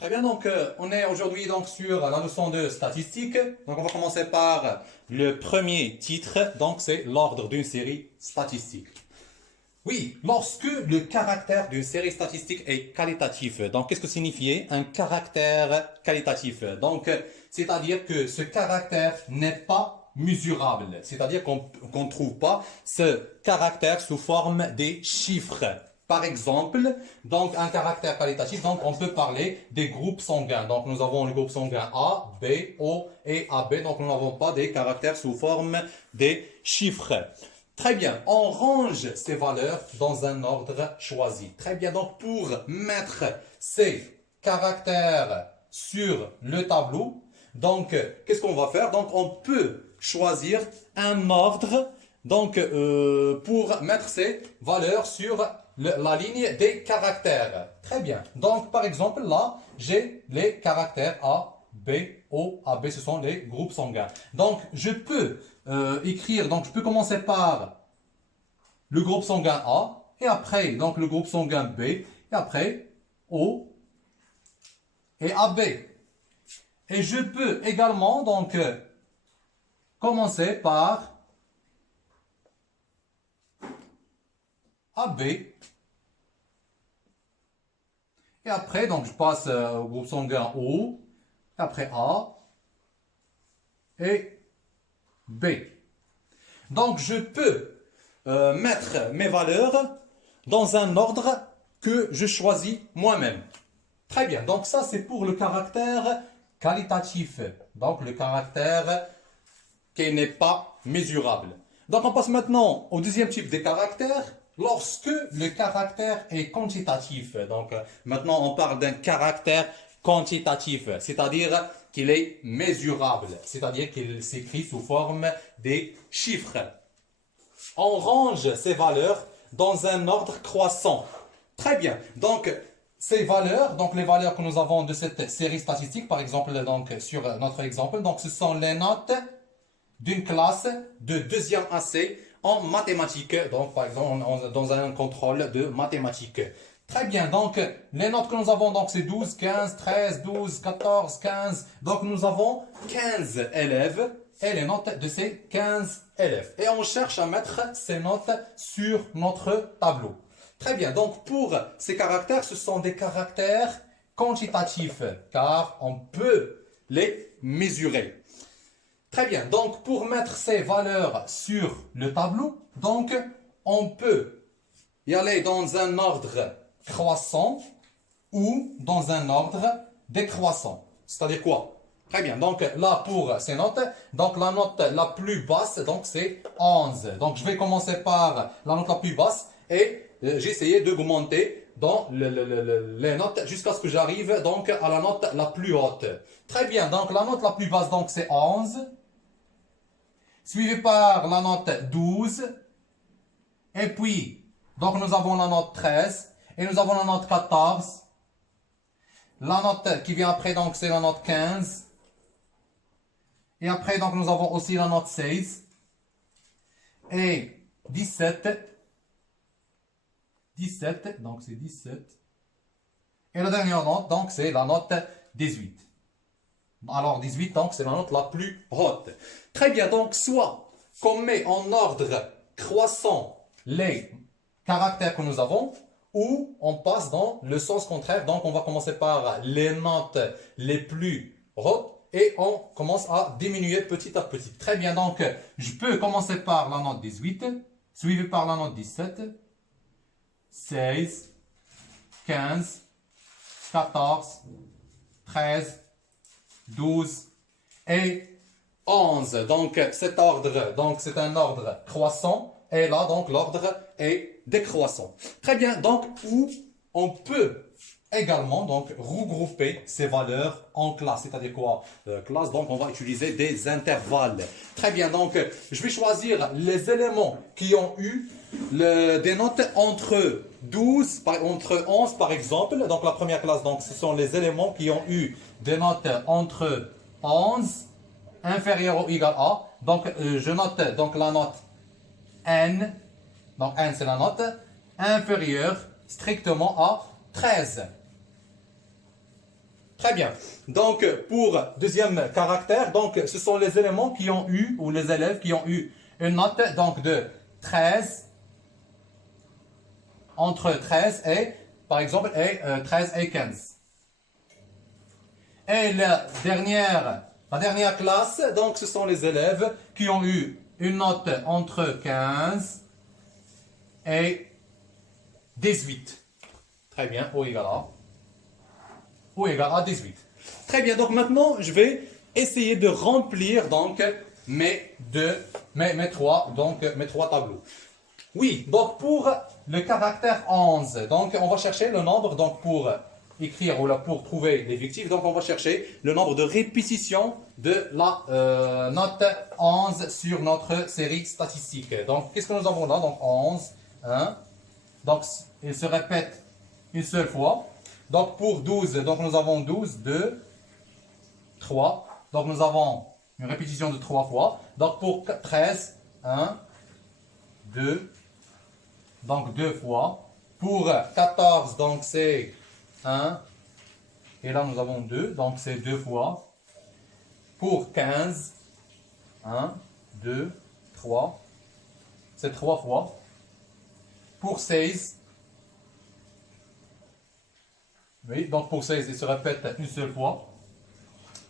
Très bien, donc on est aujourd'hui donc sur la notion de statistique. Donc on va commencer par le premier titre, donc c'est l'ordre d'une série statistique. Oui, lorsque le caractère d'une série statistique est qualitatif, donc qu'est-ce que signifie un caractère qualitatif? Donc c'est-à-dire que ce caractère n'est pas mesurable, c'est-à-dire qu'on ne trouve pas ce caractère sous forme des chiffres. Par exemple, donc un caractère qualitatif, donc on peut parler des groupes sanguins. Donc nous avons le groupe sanguin A, B, O et AB. Donc nous n'avons pas des caractères sous forme des chiffres. Très bien, on range ces valeurs dans un ordre choisi. Très bien, donc pour mettre ces caractères sur le tableau, donc qu'est-ce qu'on va faire? Donc on peut choisir un ordre donc, pour mettre ces valeurs sur la ligne des caractères. Très bien. Donc, par exemple, là, j'ai les caractères A, B, O, AB. Ce sont les groupes sanguins. Donc, je peux écrire, donc je peux commencer par le groupe sanguin A, et après, donc le groupe sanguin B, et après, O et AB. Et je peux également, donc, commencer par AB. Et après, donc, je passe au groupe sanguin O, et après A et B. Donc, je peux mettre mes valeurs dans un ordre que je choisis moi-même. Très bien, donc ça c'est pour le caractère qualitatif. Donc, le caractère qui n'est pas mesurable. Donc, on passe maintenant au deuxième type de caractère. Lorsque le caractère est quantitatif, donc maintenant on parle d'un caractère quantitatif, c'est-à-dire qu'il est mesurable, c'est-à-dire qu'il s'écrit sous forme des chiffres. On range ces valeurs dans un ordre croissant. Très bien, donc ces valeurs, donc les valeurs que nous avons de cette série statistique, par exemple donc sur notre exemple, donc ce sont les notes d'une classe de deuxième AC en mathématiques, donc par exemple dans un contrôle de mathématiques. Très bien, donc les notes que nous avons, donc c'est 12, 15, 13, 12, 14, 15. Donc nous avons 15 élèves et les notes de ces 15 élèves. Et on cherche à mettre ces notes sur notre tableau. Très bien, donc pour ces caractères, ce sont des caractères quantitatifs, car on peut les mesurer. Très bien, donc pour mettre ces valeurs sur le tableau, donc on peut y aller dans un ordre croissant ou dans un ordre décroissant. C'est-à-dire quoi? Très bien, donc là pour ces notes, donc la note la plus basse, donc c'est 11. Donc je vais commencer par la note la plus basse et j'ai essayé d'augmenter dans les notes jusqu'à ce que j'arrive donc à la note la plus haute. Très bien, donc la note la plus basse donc c'est 11. Suivi par la note 12. Et puis, donc nous avons la note 13. Et nous avons la note 14. La note qui vient après, donc c'est la note 15. Et après, donc nous avons aussi la note 16. Et 17. 17, donc c'est 17. Et la dernière note, donc c'est la note 18. Alors 18, donc c'est la note la plus haute. Très bien, donc soit qu'on met en ordre croissant les caractères que nous avons, ou on passe dans le sens contraire. Donc on va commencer par les notes les plus hautes et on commence à diminuer petit à petit. Très bien, donc je peux commencer par la note 18, suivi par la note 17, 16, 15, 14, 13, 12 et 11. Donc cet ordre, donc c'est un ordre croissant. Et là, donc l'ordre est décroissant. Très bien, donc où on peut également donc regrouper ces valeurs en classe. C'est-à-dire quoi? Classe, donc on va utiliser des intervalles. Très bien, donc je vais choisir les éléments qui ont eu des notes entre 12, entre 11 par exemple. Donc la première classe, donc ce sont les éléments qui ont eu des notes entre 11 inférieur ou égal à. Donc je note donc la note N, donc N c'est la note, inférieure strictement à 13. Très bien. Donc, pour deuxième caractère, donc, ce sont les éléments qui ont eu, ou les élèves qui ont eu une note donc, de 13, entre 13 et, par exemple, 13 et 15. Et la dernière classe, donc, ce sont les élèves qui ont eu une note entre 15 et 18. Très bien, ou égal à. Ou égal à 18. Très bien, donc maintenant, je vais essayer de remplir donc mes trois tableaux. Oui, donc pour le caractère 11, donc on va chercher le nombre, donc pour écrire ou là pour trouver l'effectif, donc on va chercher le nombre de répétitions de la note 11 sur notre série statistique. Donc, qu'est-ce que nous avons là? Donc 11, 1. Donc, il se répète une seule fois. Donc, pour 12, donc nous avons 12, 2, 3. Donc, nous avons une répétition de 3 fois. Donc, pour 13, 1, 2, donc 2 fois. Pour 14, donc c'est 1. Et là, nous avons 2, donc c'est 2 fois. Pour 15, 1, 2, 3, c'est 3 fois. Pour 16, oui, donc pour 16, il se répète une seule fois.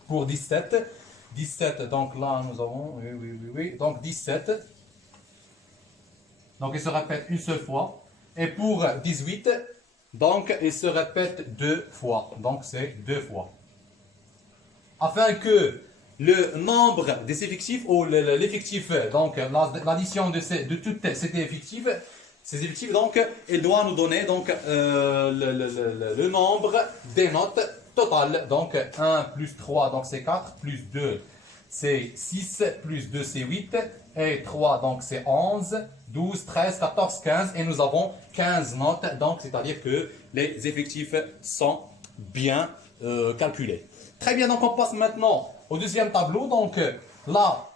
Pour 17, donc là nous avons, oui, donc 17. Donc il se répète une seule fois. Et pour 18, donc il se répète 2 fois. Donc c'est 2 fois. Afin que le nombre des effectifs, ou l'effectif, donc l'addition de toutes ces effectifs, donc, il doit nous donner donc, le nombre des notes totales. Donc, 1 plus 3, donc c'est 4, plus 2, c'est 6, plus 2, c'est 8, et 3, donc c'est 11, 12, 13, 14, 15, et nous avons 15 notes, donc c'est-à-dire que les effectifs sont bien calculés. Très bien, donc on passe maintenant au deuxième tableau. Donc, là,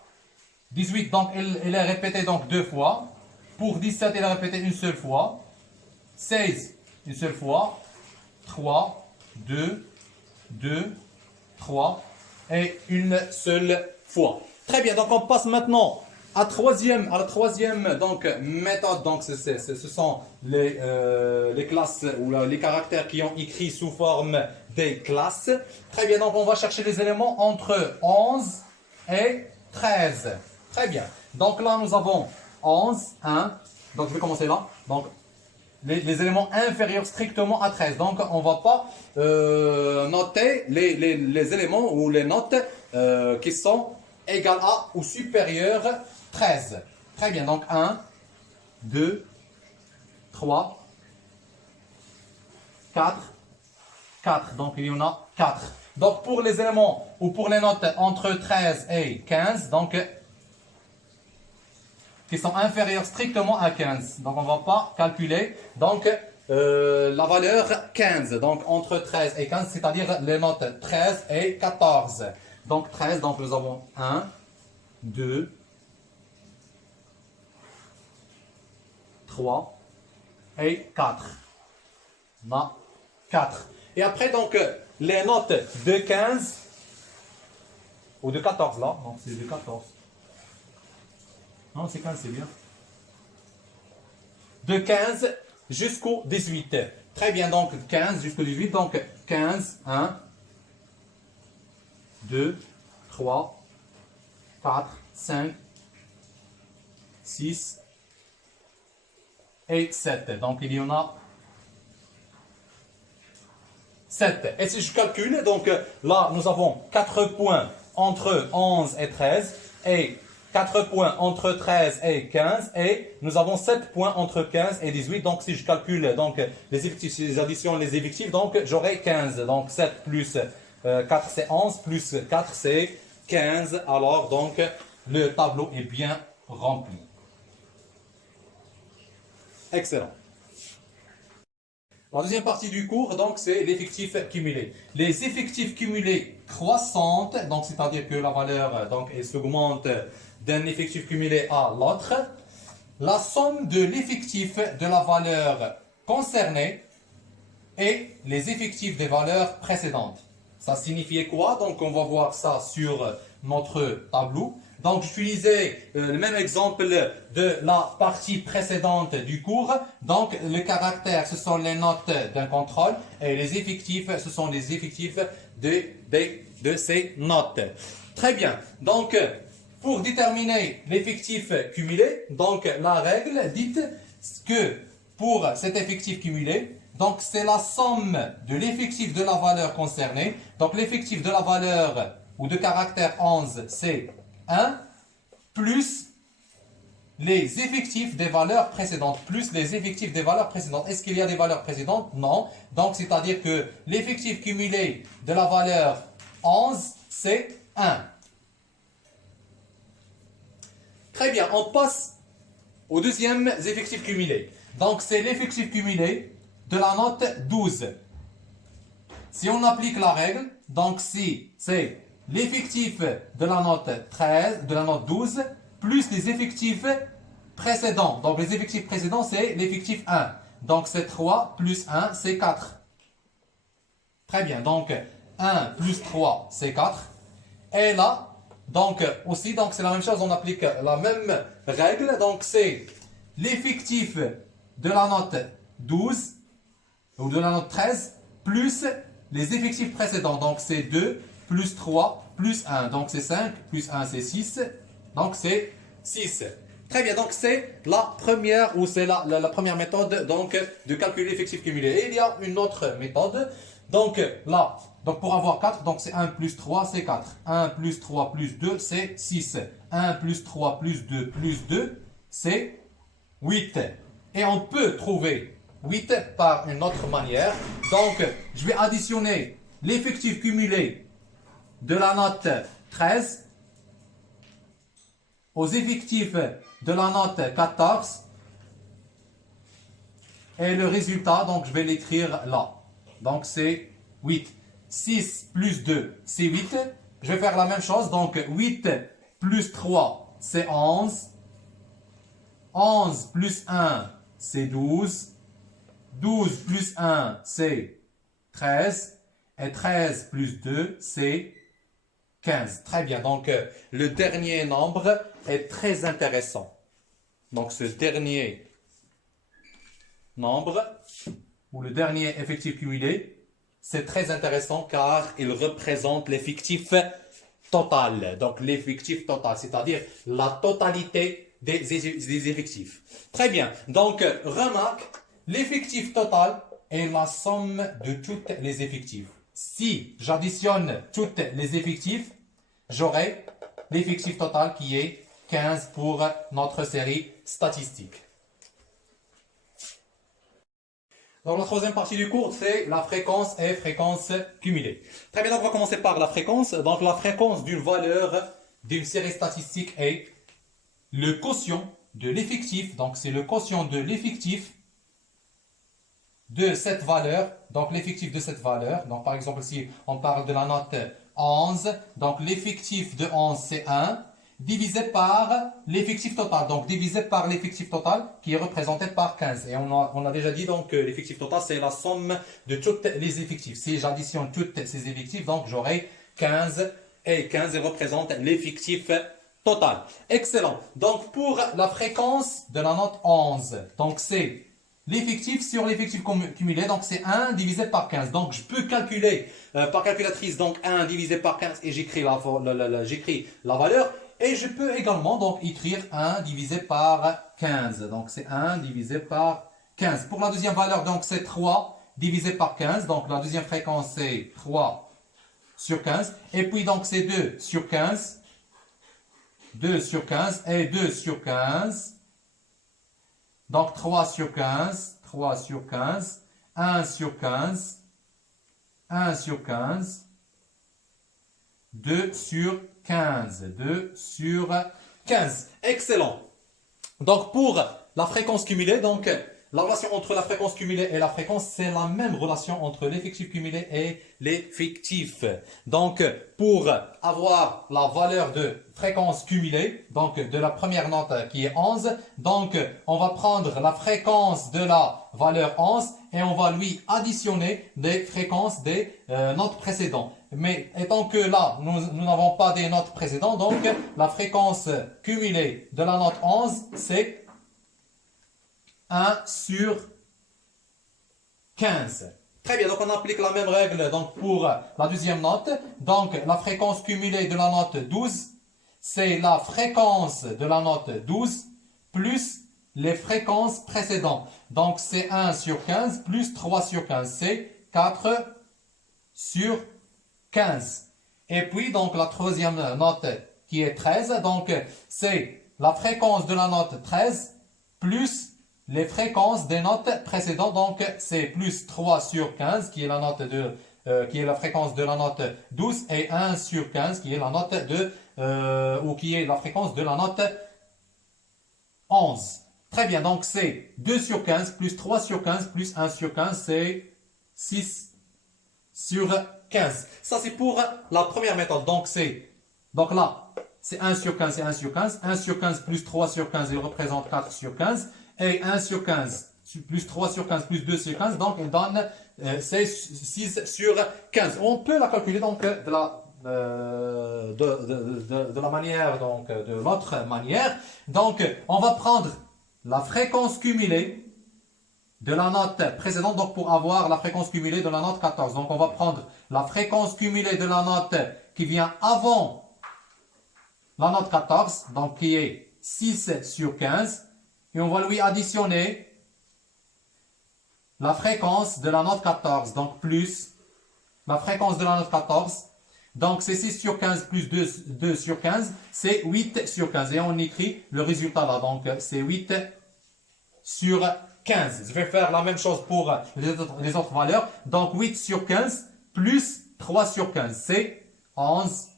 18, donc il est répété donc 2 fois. Pour 17, il est répété une seule fois. 16, une seule fois. 3, 2, 2, 3 et une seule fois. Très bien, donc on passe maintenant à la troisième donc, méthode. Donc ce sont les classes ou les caractères qui ont écrit sous forme des classes. Très bien, donc on va chercher les éléments entre 11 et 13. Très bien, donc là nous avons 11, 1, donc je vais commencer là. Donc, les éléments inférieurs strictement à 13. Donc, on ne va pas noter les éléments ou les notes qui sont égales à ou supérieures à 13. Très bien, donc 1, 2, 3, 4, 4. Donc, il y en a 4. Donc, pour les éléments ou pour les notes entre 13 et 15, donc qui sont inférieurs strictement à 15. Donc, on ne va pas calculer donc, la valeur 15. Donc, entre 13 et 15, c'est-à-dire les notes 13 et 14. Donc, 13, donc nous avons 1, 2, 3 et 4. On a 4. Et après, donc, les notes de 15 ou de 14 là. Donc, c'est de 14. Non, c'est 15, c'est bien. De 15 jusqu'au 18. Très bien, donc 15 jusqu'au 18. Donc 15, 1, 2, 3, 4, 5, 6 et 7. Donc il y en a 7. Et si je calcule, donc là nous avons 4 points entre 11 et 13 et 4 points entre 13 et 15 et nous avons 7 points entre 15 et 18. Donc si je calcule donc, les effectifs, les additions, les effectifs, donc j'aurai 15. Donc 7 plus 4 c'est 11, plus 4 c'est 15. Alors donc le tableau est bien rempli. Excellent. La deuxième partie du cours, donc, c'est l'effectif cumulé. Les effectifs cumulés croissantes, donc c'est-à-dire que la valeur donc, elle s'augmente d'un effectif cumulé à l'autre. La somme de l'effectif de la valeur concernée et les effectifs des valeurs précédentes. Ça signifiait quoi? Donc, on va voir ça sur notre tableau. Donc, j'utilisais le même exemple de la partie précédente du cours. Donc, le caractère, ce sont les notes d'un contrôle et les effectifs, ce sont les effectifs de ces notes. Très bien. Donc, pour déterminer l'effectif cumulé, donc la règle dit que pour cet effectif cumulé, donc c'est la somme de l'effectif de la valeur concernée. Donc l'effectif de la valeur ou de caractère 11, c'est 1 plus les effectifs des valeurs précédentes, plus les effectifs des valeurs précédentes. Est-ce qu'il y a des valeurs précédentes? Non. Donc c'est-à-dire que l'effectif cumulé de la valeur 11, c'est 1. Très bien, on passe au deuxième effectif cumulé. Donc, c'est l'effectif cumulé de la note 12. Si on applique la règle, donc si c'est l'effectif de la note 13, de la note 12, plus les effectifs précédents. Donc, les effectifs précédents, c'est l'effectif 1. Donc, c'est 3 plus 1, c'est 4. Très bien, donc 1 plus 3, c'est 4. Et là, donc aussi, donc c'est la même chose, on applique la même règle. Donc c'est l'effectif de la note 12 ou de la note 13 plus les effectifs précédents. Donc c'est 2 plus 3 plus 1. Donc c'est 5 plus 1 c'est 6. Donc c'est 6. Très bien, donc c'est la première ou c'est la première méthode donc de calculer l'effectif cumulé. Et il y a une autre méthode. Donc là, donc pour avoir 4, donc c'est 1 plus 3, c'est 4. 1 plus 3 plus 2, c'est 6. 1 plus 3 plus 2, c'est 8. Et on peut trouver 8 par une autre manière. Donc, je vais additionner l'effectif cumulé de la note 13 aux effectifs de la note 14. Et le résultat, donc je vais l'écrire là. Donc c'est 8. 6 plus 2, c'est 8. Je vais faire la même chose. Donc 8 plus 3, c'est 11. 11 plus 1, c'est 12. 12 plus 1, c'est 13. Et 13 plus 2, c'est 15. Très bien. Donc le dernier nombre est très intéressant. Donc ce dernier nombre, ou le dernier effectif cumulé, c'est très intéressant car il représente l'effectif total. Donc l'effectif total, c'est-à-dire la totalité des effectifs. Très bien. Donc remarque, l'effectif total est la somme de tous les effectifs. Si j'additionne tous les effectifs, j'aurai l'effectif total qui est 15 pour notre série statistique. Donc la troisième partie du cours, c'est la fréquence et fréquence cumulée. Très bien, donc on va commencer par la fréquence. Donc la fréquence d'une valeur d'une série statistique est le quotient de l'effectif. Donc c'est le quotient de l'effectif de cette valeur. Donc l'effectif de cette valeur. Donc par exemple, si on parle de la note 11, donc l'effectif de 11 c'est 1. Divisé par l'effectif total, donc divisé par l'effectif total qui est représenté par 15. Et on a déjà dit donc que l'effectif total c'est la somme de tous les effectifs. Si j'additionne tous ces effectifs, donc j'aurai 15 et 15 représente l'effectif total. Excellent. Donc pour la fréquence de la note 11, donc c'est l'effectif sur l'effectif cumulé, donc c'est 1 divisé par 15. Donc je peux calculer par calculatrice donc 1 divisé par 15 et j'écris la valeur. Et je peux également donc écrire 1 divisé par 15. Donc c'est 1 divisé par 15. Pour la deuxième valeur, donc c'est 3 divisé par 15. Donc la deuxième fréquence c'est 3 sur 15. Et puis donc c'est 2 sur 15. 2 sur 15 et 2 sur 15. Donc 3 sur 15. 3 sur 15. 1 sur 15. 1 sur 15. 2 sur 15. 2 sur 15. Excellent. Donc pour la fréquence cumulée, donc la relation entre la fréquence cumulée et la fréquence, c'est la même relation entre l'effectif cumulé et l'effectif. Donc, pour avoir la valeur de fréquence cumulée, donc de la première note qui est 11, donc on va prendre la fréquence de la valeur 11 et on va lui additionner des fréquences des notes précédentes. Mais étant que là, nous n'avons pas des notes précédentes, donc la fréquence cumulée de la note 11, c'est 1 sur 15. Très bien, donc on applique la même règle donc pour la deuxième note. Donc la fréquence cumulée de la note 12, c'est la fréquence de la note 12 plus les fréquences précédentes. Donc c'est 1 sur 15 plus 3 sur 15, c'est 4 sur 15. Et puis donc la troisième note qui est 13, donc c'est la fréquence de la note 13 plus les fréquences des notes précédentes, donc c'est plus 3 sur 15 qui est la note qui est la fréquence de la note 12 et 1 sur 15 qui est la note ou qui est la fréquence de la note 11. Très bien, donc c'est 2 sur 15 plus 3 sur 15 plus 1 sur 15, c'est 6 sur 15. Ça c'est pour la première méthode. Donc là, c'est 1 sur 15 et 1 sur 15. 1 sur 15 plus 3 sur 15, il représente 4 sur 15. Et 1 sur 15 plus 3 sur 15 plus 2 sur 15, donc il donne 6 sur 15. On peut la calculer donc de la manière, donc de l'autre manière. Donc on va prendre la fréquence cumulée de la note précédente, donc pour avoir la fréquence cumulée de la note 14. Donc on va prendre la fréquence cumulée de la note qui vient avant la note 14, donc qui est 6 sur 15. Et on va lui additionner la fréquence de la note 14, donc plus la fréquence de la note 14. Donc c'est 6 sur 15 plus 2 sur 15, c'est 8 sur 15. Et on écrit le résultat là, donc c'est 8 sur 15. Je vais faire la même chose pour les autres valeurs. Donc 8 sur 15 plus 3 sur 15, c'est 11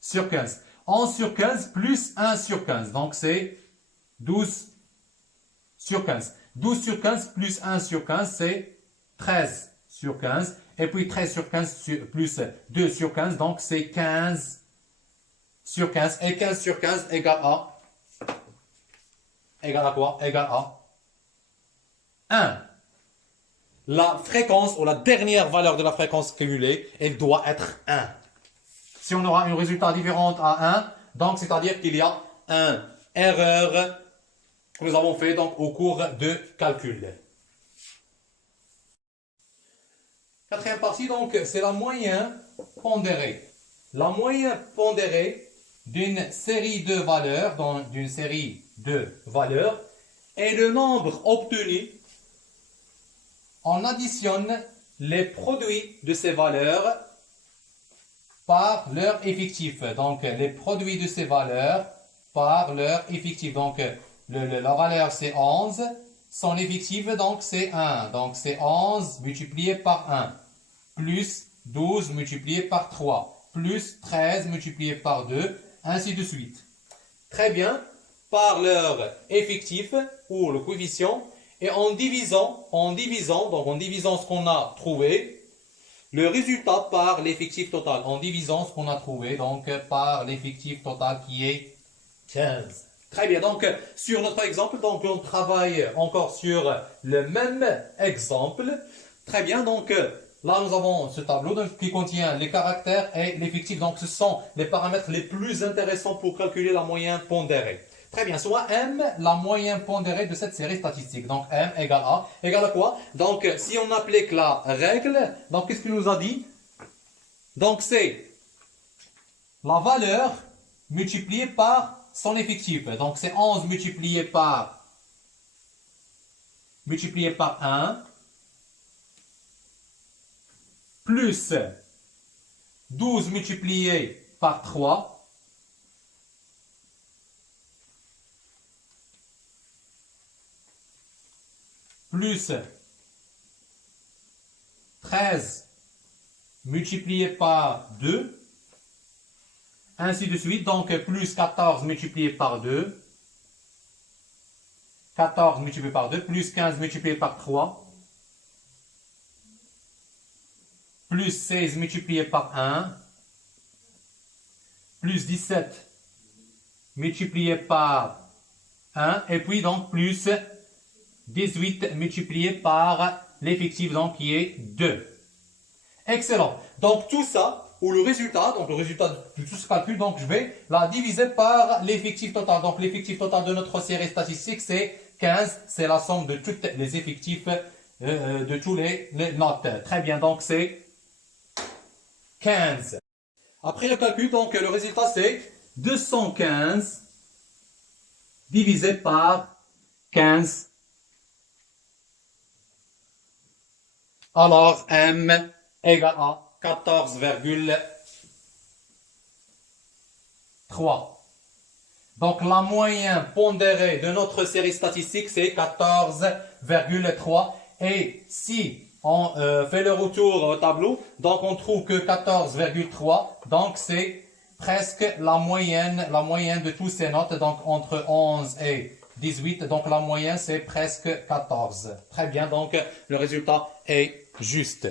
sur 15. 11 sur 15 plus 1 sur 15, donc c'est 12 sur 15. 12 sur 15 plus 1 sur 15, c'est 13 sur 15. Et puis 13 sur 15 plus 2 sur 15, donc c'est 15 sur 15. Et 15 sur 15 égale à quoi? Égale à 1. La fréquence ou la dernière valeur de la fréquence cumulée, elle doit être 1. Si on aura un résultat différent à 1, donc c'est-à-dire qu'il y a une erreur que nous avons fait donc au cours de calcul. Quatrième partie, donc, c'est la moyenne pondérée. La moyenne pondérée d'une série de valeurs, est le nombre obtenu. On additionne les produits de ces valeurs par leur effectif. Donc, les produits de ces valeurs par leur effectif. Donc, la valeur c'est 11. Son effectif, donc, c'est 1. Donc, c'est 11 multiplié par 1. Plus 12 multiplié par 3. Plus 13 multiplié par 2. Ainsi de suite. Très bien. Par leur effectif ou le coefficient. Et en divisant ce qu'on a trouvé, le résultat par l'effectif total. En divisant ce qu'on a trouvé, donc, par l'effectif total qui est 15. Très bien, donc sur notre exemple, donc on travaille encore sur le même exemple. Très bien, donc là nous avons ce tableau donc, qui contient les caractères et l'effectif. Donc ce sont les paramètres les plus intéressants pour calculer la moyenne pondérée. Très bien, soit M, la moyenne pondérée de cette série statistique. Donc M égale à quoi? Donc si on applique la règle, donc qu'est-ce qu'il nous a dit? Donc c'est la valeur multipliée par son effectif. Donc c'est 11 multiplié par 1 plus 12 multiplié par 3 plus 13 multiplié par 2, ainsi de suite, donc plus 14 multiplié par 2, 14 multiplié par 2, plus 15 multiplié par 3, plus 16 multiplié par 1, plus 17 multiplié par 1, et puis donc plus 18 multiplié par l'effectif donc qui est 2. Excellent. Donc tout ça, ou le résultat de tout ce calcul, donc je vais la diviser par l'effectif total. Donc l'effectif total de notre série statistique c'est 15, c'est la somme de tous les effectifs, de tous les notes. Très bien, donc c'est 15. Après le calcul, donc le résultat c'est 215 divisé par 15. Alors M égale à 14,3. Donc la moyenne pondérée de notre série statistique c'est 14,3. Et si on fait le retour au tableau, donc on trouve que 14,3, donc c'est presque la moyenne de tous ces notes, donc entre 11 et 18, donc la moyenne c'est presque 14. Très bien, donc le résultat est juste.